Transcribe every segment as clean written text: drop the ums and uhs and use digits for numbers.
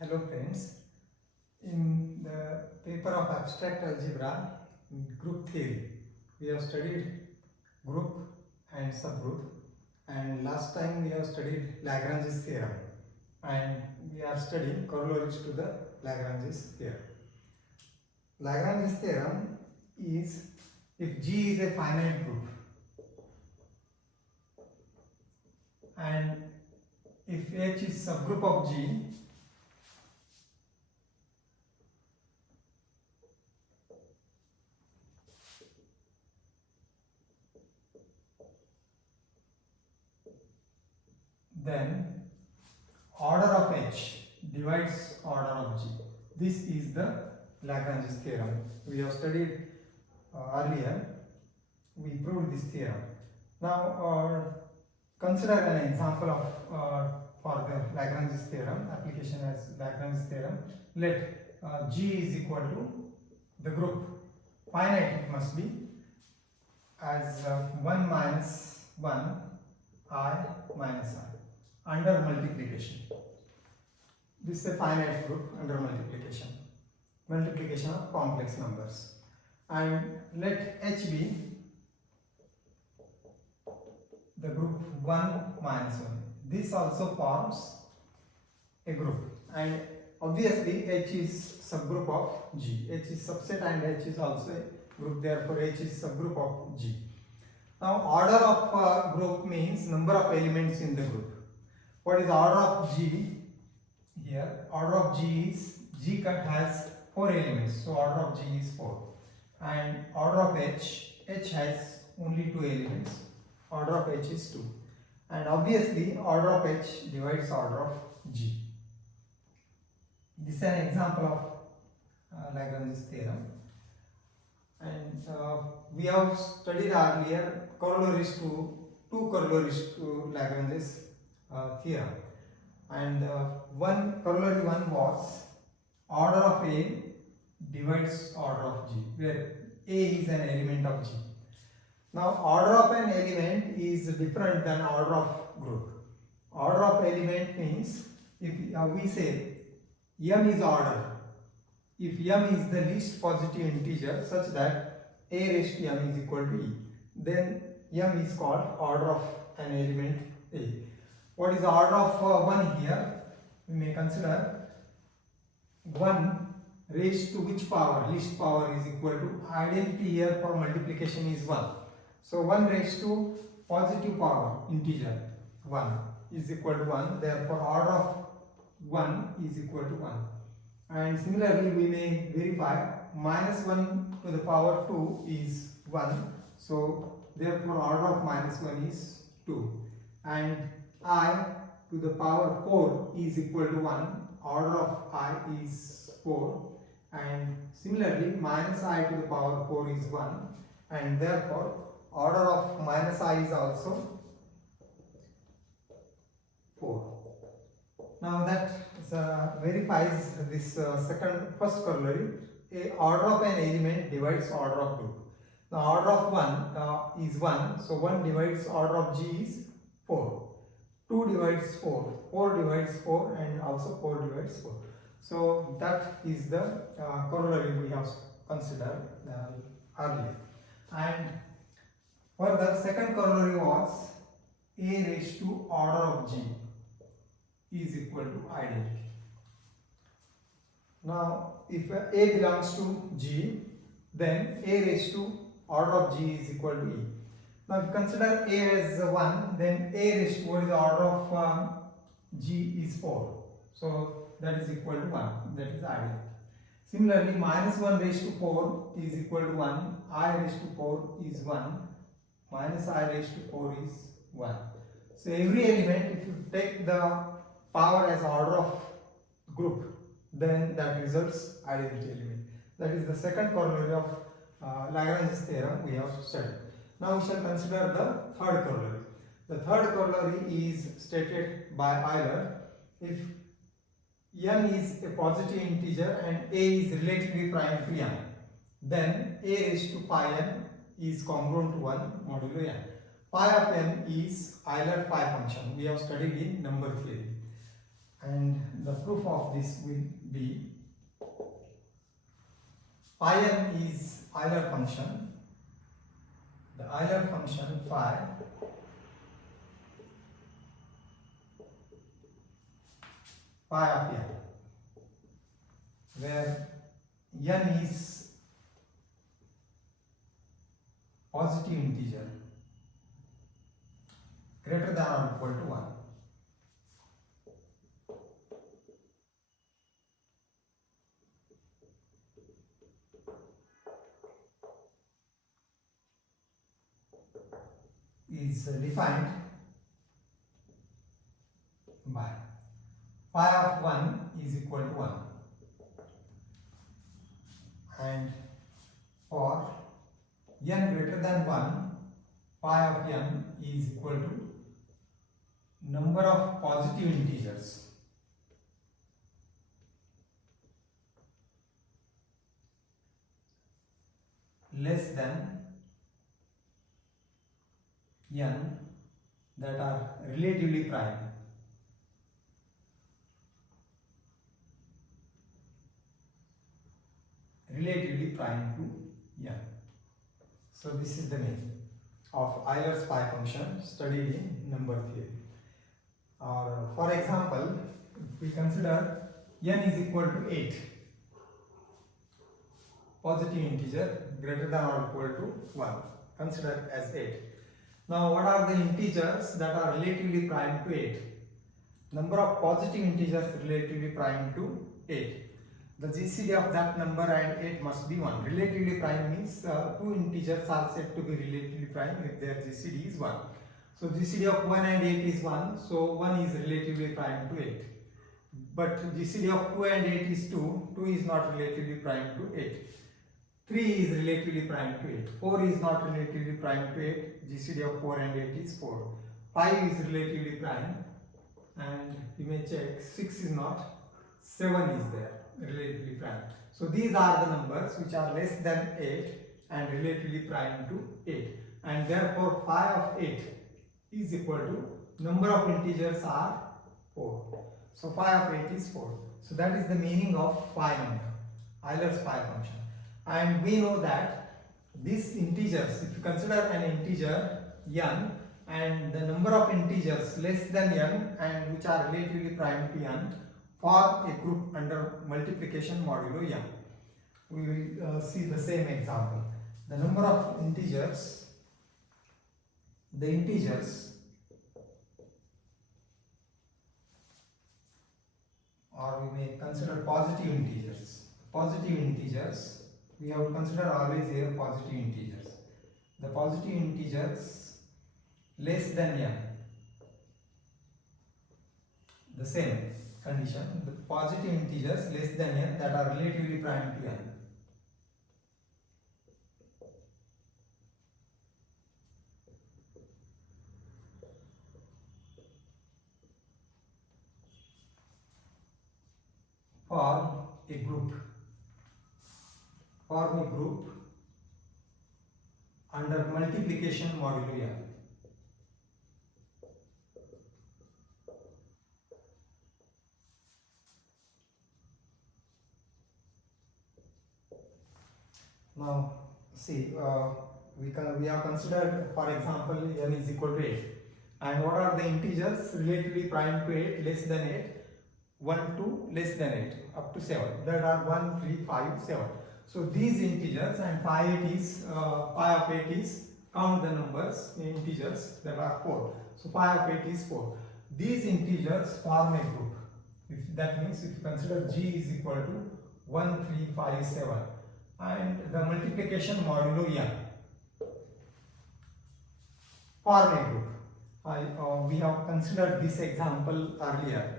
Hello friends, in the paper of abstract algebra group theory we have studied group and subgroup, and last time we have studied Lagrange's theorem and we are studying corollaries to the Lagrange's theorem. Lagrange's theorem is if G is a finite group and if H is subgroup of G, then order of H divides order of G. This is the Lagrange's theorem. We have studied earlier. We proved this theorem. Now consider an example of for the Lagrange's theorem, application as Lagrange's theorem. Let G is equal to the group, finite it must be, as 1 minus 1 I minus I under multiplication. This is a finite group under multiplication of complex numbers, and let H be the group 1 minus 1. This also forms a group, and obviously H is subgroup of G. H is subset and H is also a group, therefore H is subgroup of G. Now order of group means number of elements in the group. What is order of G? Here order of G is G has 4 elements, so order of G is 4, and order of H has only 2 elements, order of H is 2, and obviously order of H divides order of G. This is an example of Lagrange's theorem, and we have studied earlier two corollaries to Lagrange's theorem, and corollary 1 was order of A divides order of G, where A is an element of G. Now order of an element is different than order of group. Order of element means if we say m is order, if m is the least positive integer such that a raised to m is equal to e, then m is called order of an element A. What is order of 1 here? We may consider 1 raised to which power? Least power is equal to, identity here for multiplication is 1. So 1 raised to positive power integer 1 is equal to 1, therefore order of 1 is equal to 1. And similarly we may verify minus 1 to the power 2 is 1, so therefore order of minus 1 is 2, and I to the power 4 is equal to 1, order of I is 4, and similarly minus I to the power 4 is 1, and therefore order of minus I is also 4. Now that verifies this first corollary. A order of an element divides order of group. The order of 1 is 1, so 1 divides order of G is 4. 2 divides 4, 4 divides 4, and also 4 divides 4. So that is the corollary we have considered earlier. And further, second corollary was A raised to order of G is equal to identity. Now if A belongs to G, then A raised to order of G is equal to E. Now if you consider A as 1, then A raised to what is the order of G is 4. So that is equal to 1, that is identity. Similarly, minus 1 raised to 4 is equal to 1, I raised to 4 is 1, minus I raised to 4 is 1. So every element, if you take the power as order of group, then that results identity element. That is the second corollary of Lagrange's theorem we have studied. Now we shall consider the third corollary. The third corollary is stated by Euler. If m is a positive integer and a is relatively prime to m, then a raised to pi n is congruent to 1 modulo n. Pi of n is Euler pi function. We have studied in number theory. and the proof of this will be phi n is Euler function. The Euler function phi of n, where n is positive integer greater than or equal to 1. Is defined by phi of 1 is equal to 1, and for n greater than 1, phi of n is equal to number of positive integers less than n that are relatively prime. Relatively prime to n. So this is the meaning of Euler's phi function studied in number theory. Or for example, if we consider n is equal to 8, positive integer greater than or equal to 1, consider as 8. Now what are the integers that are relatively prime to 8? Number of positive integers relatively prime to 8. The GCD of that number and 8 must be 1. Relatively prime means two integers are said to be relatively prime if their GCD is 1. So GCD of 1 and 8 is 1, so 1 is relatively prime to 8. But GCD of 2 and 8 is 2, 2 is not relatively prime to 8. 3 is relatively prime to 8. 4 is not relatively prime to 8. GCD of 4 and 8 is 4. 5 is relatively prime, and you may check 6 is not, 7 is there, relatively prime. So these are the numbers which are less than 8 and relatively prime to 8. And therefore phi of 8 is equal to number of integers are 4. So phi of 8 is 4. So that is the meaning of phi number, Euler's phi function. And we know that these integers, if you consider an integer n and the number of integers less than n and which are relatively prime to n, form a group under multiplication modulo n. We will see the same example. The number of integers, or we may consider positive integers. Positive integers, we have to consider always here positive integers. The positive integers less than n, the same condition, the positive integers less than n that are relatively prime to n. Form a group under multiplication modulo n. Now see, we have considered, for example, n is equal to 8, and what are the integers relatively prime to 8, less than 8, 1 to less than 8, up to 7. That are 1, 3, 5, 7. So these integers, and phi of 8 is, count the numbers in integers, that are 4. So phi of 8 is 4. These integers form a group. That means if you consider g is equal to 1, 3, 5, 7, and the multiplication modulo n, form a group. We have considered this example earlier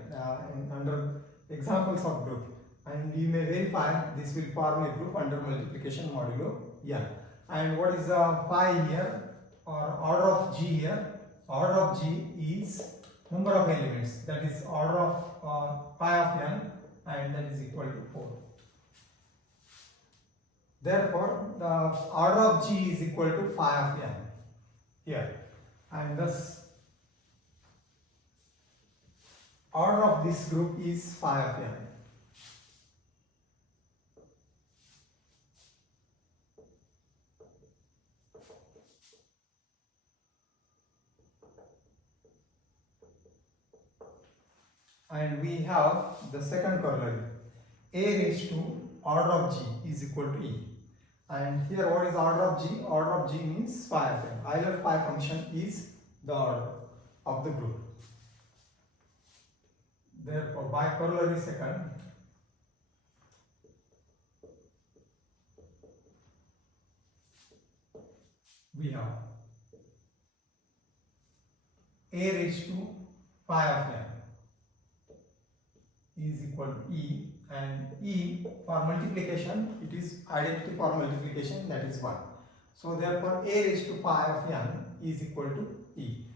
under examples of group, and you may verify this will form a group under multiplication modulo n. And what is the phi here, or order of g here? Order of g is number of elements, that is order of phi of n, and that is equal to 4. Therefore the order of g is equal to phi of n here, and thus order of this group is phi of n. And we have the second corollary, a raised to order of g is equal to e. And here what is order of g? Order of g means phi of n. Euler phi function is the order of the group. Therefore, by corollary second, we have a raised to phi of n is equal to e, and e for multiplication, it is identity for multiplication, that is 1. So therefore a raised to phi of n is equal to e.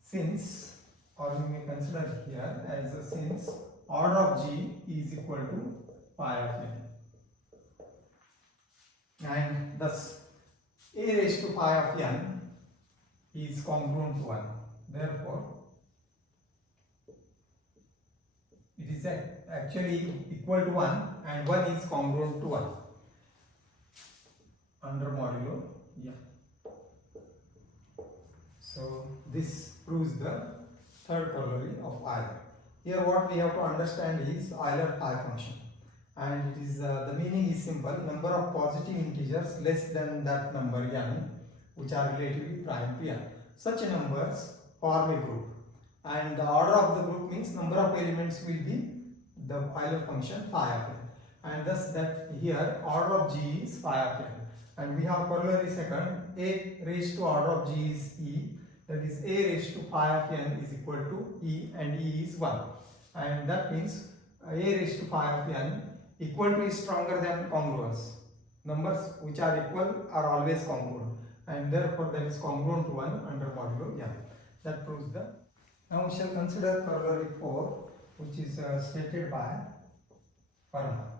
Since, or we may consider here as a since order of g is equal to phi of n, and thus a raised to phi of n is congruent to 1. Therefore it is actually equal to 1, and 1 is congruent to 1 under modulo. Yeah. So this proves the third corollary of Euler. Here what we have to understand is Euler phi function, and it is the meaning is simple: number of positive integers less than that number n which are relatively prime to n. Such numbers form a group, and the order of the group means number of elements will be the Euler function phi of n, and thus that here order of g is phi of n. And we have corollary second, a raised to order of g is e, that is a raised to phi of n is equal to e, and e is 1, and that means a raised to phi of n equal to is stronger than congruence. Numbers which are equal are always congruent, and therefore that is congruent to 1 under modulo n. That proves the. Now we shall consider corollary 4, which is stated by Fermat,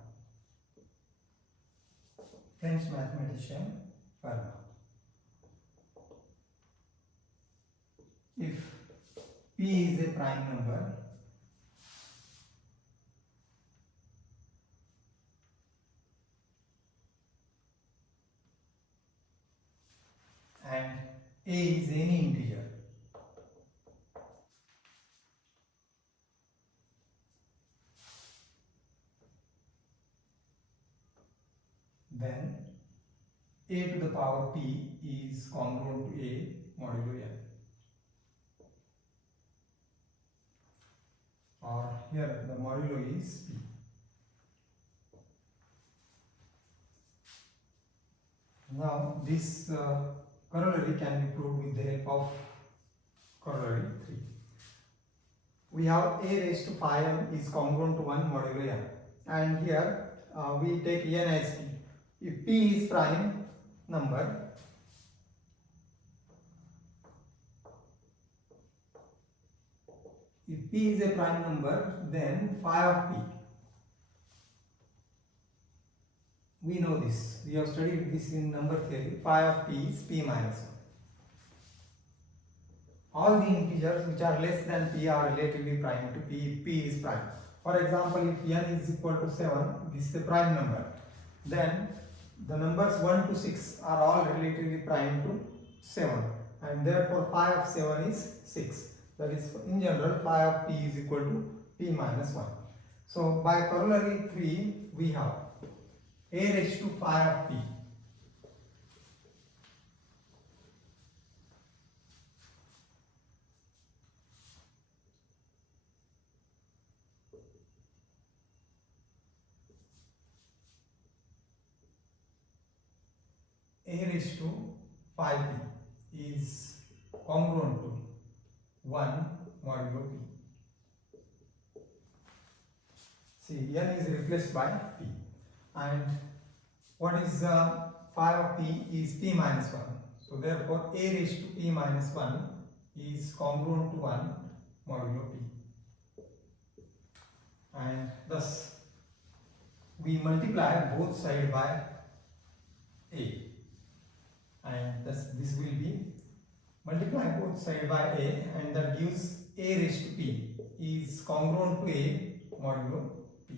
French mathematician Fermat. If p is a prime number, and a is any integer, then a to the power p is congruent to a modulo n. Or here the modulo is p. Now this corollary can be proved with the help of corollary 3. We have a raised to phi m is congruent to 1 modulo n, and here we take n as p. If p is prime number, if p is a prime number, then phi of p, we know this, we have studied this in number theory, phi of p is p minus 1. All the integers which are less than p are relatively prime to p, p is prime. For example, if n is equal to 7, this is a prime number, then the numbers 1 to 6 are all relatively prime to 7, and therefore phi of 7 is 6. That is, in general, phi of p is equal to p minus 1. So by corollary 3, we have a raised to phi of p raised to phi p is congruent to 1 modulo p. See, n is replaced by p, and what is phi of p is p minus 1. So therefore a raised to p minus 1 is congruent to 1 modulo p, and thus we multiply both sides by a, and thus this will be multiply both sides by a, and that gives a raised to p is congruent to A modulo P,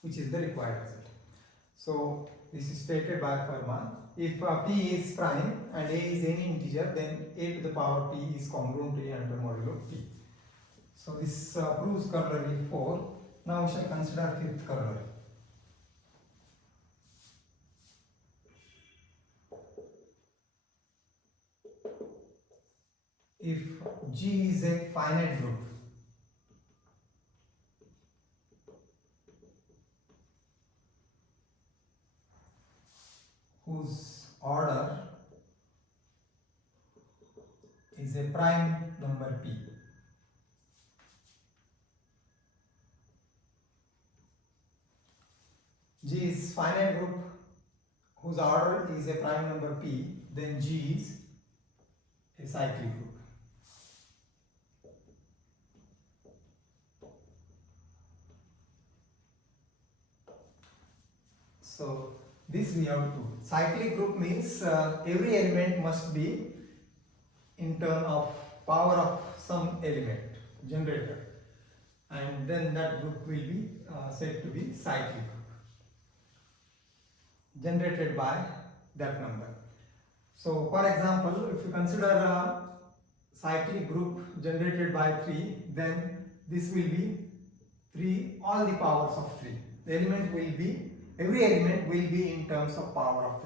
which is the required result. So this is stated by Fermat. If P is prime and A is any integer, then A to the power P is congruent to A under modulo P. So this proves corollary 4. Now we shall consider fifth corollary. If G is a finite group, whose order is a prime number P, G is finite group whose order is a prime number P, then G is a cyclic group. So this we have to. Cyclic group means every element must be in terms of power of some element generator, and then that group will be said to be cyclic group generated by that number. So for example, if you consider a cyclic group generated by 3, then this will be 3, all the powers of 3. The element will be, every element will be in terms of power of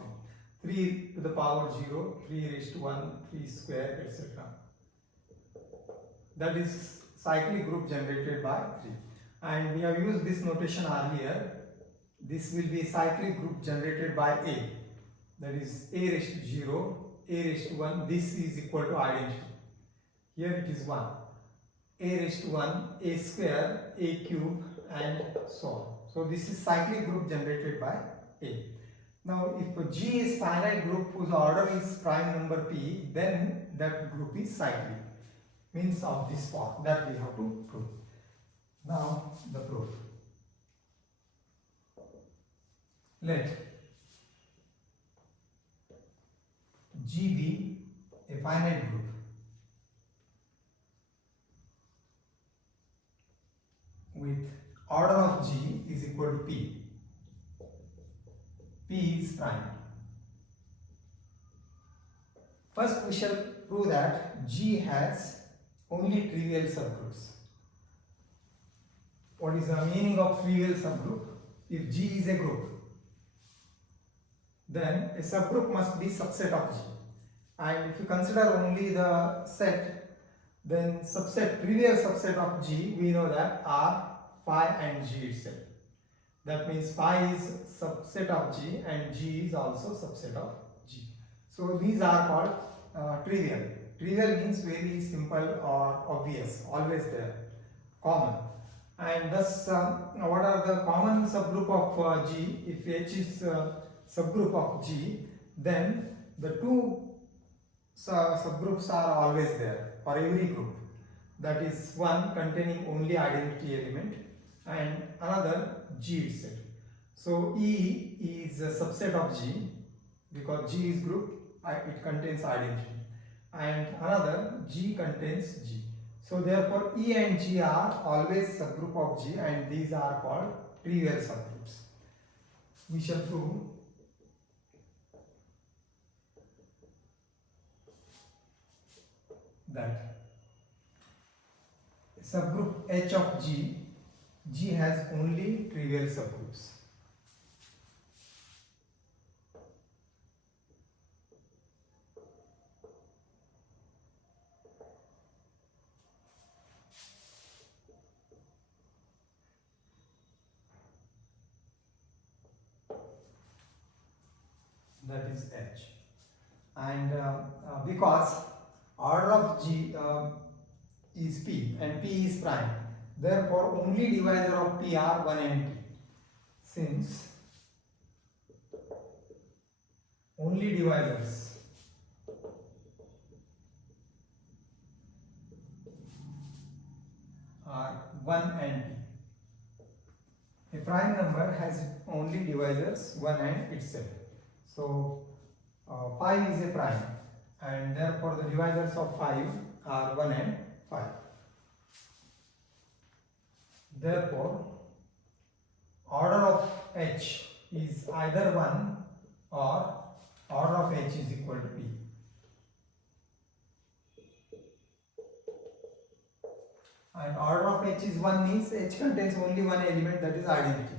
3. 3 to the power 0, 3 raised to 1, 3 square, etc. That is cyclic group generated by 3. And we have used this notation earlier. This will be cyclic group generated by A. That is A raised to 0, A raised to 1. This is equal to identity. Here it is 1. A raised to 1, A square, A cube, and so on. So this is cyclic group generated by A. Now if G is finite group whose order is prime number P, then that group is cyclic. Means of this form that we have to prove. Now the proof. Let G be a finite group with order of G is equal to P. P is prime. First we shall prove that G has only trivial subgroups. What is the meaning of trivial subgroup? If G is a group, then a subgroup must be subset of G. And if you consider only the set, then trivial subset of G, we know that are phi and G itself. That means phi is subset of G and G is also subset of G. So these are called trivial. Trivial means very simple or obvious, always there, common. And thus, what are the common subgroup of G? If H is subgroup of G, then the two subgroups are always there for every group. That is one containing only identity element and another G itself. So E is a subset of G because G is group, it contains identity, and another G contains G. So therefore E and G are always subgroup of G, and these are called trivial subgroups. We shall prove that subgroup H of G, G has only trivial subgroups. That is H. And because order of G is P and P is prime, therefore only divisor of P are 1 and 2. Since only divisors are 1 and 2. A prime number has only divisors 1 and itself. So 5 is a prime, and therefore the divisors of 5 are 1 and 5. Therefore, order of H is either 1 or order of H is equal to P. And order of H is 1 means H contains only one element, that is identity.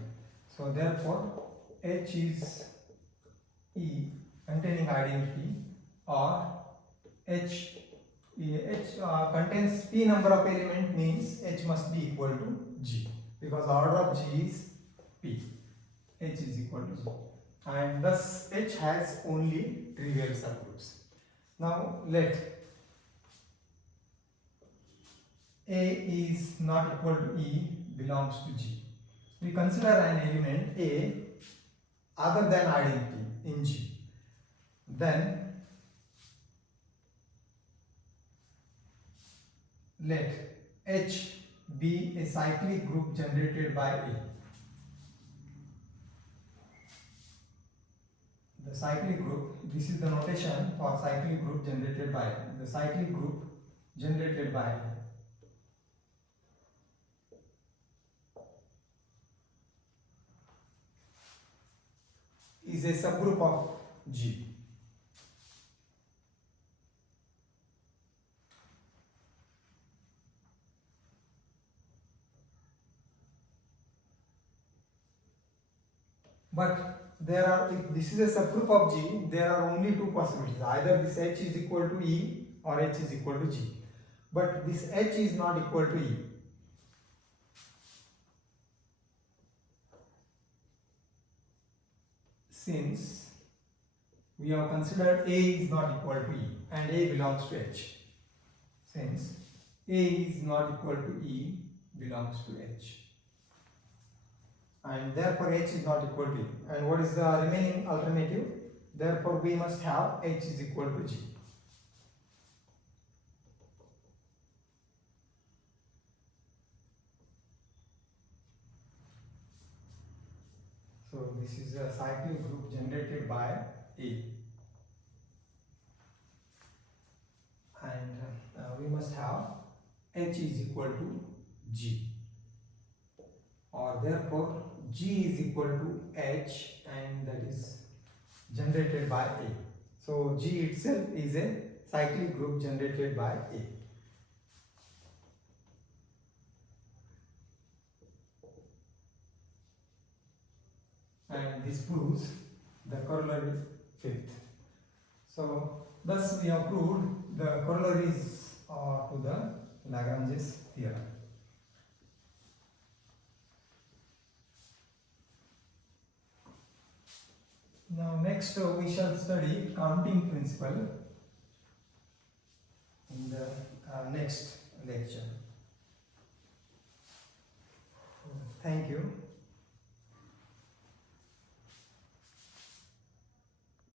So therefore H is E containing identity, or H contains P number of element means H must be equal to G, because order of G is P. H is equal to G, and thus H has only trivial subgroups. Now let A is not equal to E belongs to G. We consider an element A other than identity in G. Then let H be a cyclic group generated by A. The cyclic group, this is the notation for cyclic group generated by A. The cyclic group generated by A is a subgroup of G. But there are, if this is a subgroup of G, there are only two possibilities. Either this H is equal to E or H is equal to G. But this H is not equal to E. Since we have considered A is not equal to E and A belongs to H. Since A is not equal to E belongs to H, and therefore H is not equal to E. And what is the remaining alternative? Therefore we must have H is equal to G. So this is a cyclic group generated by A, and we must have H is equal to G, or therefore G is equal to H, and that is generated by A. So G itself is a cyclic group generated by A. And this proves the corollary fifth. So thus we have proved the corollaries to the Lagrange's theorem. Now next we shall study counting principle in the next lecture. Thank you.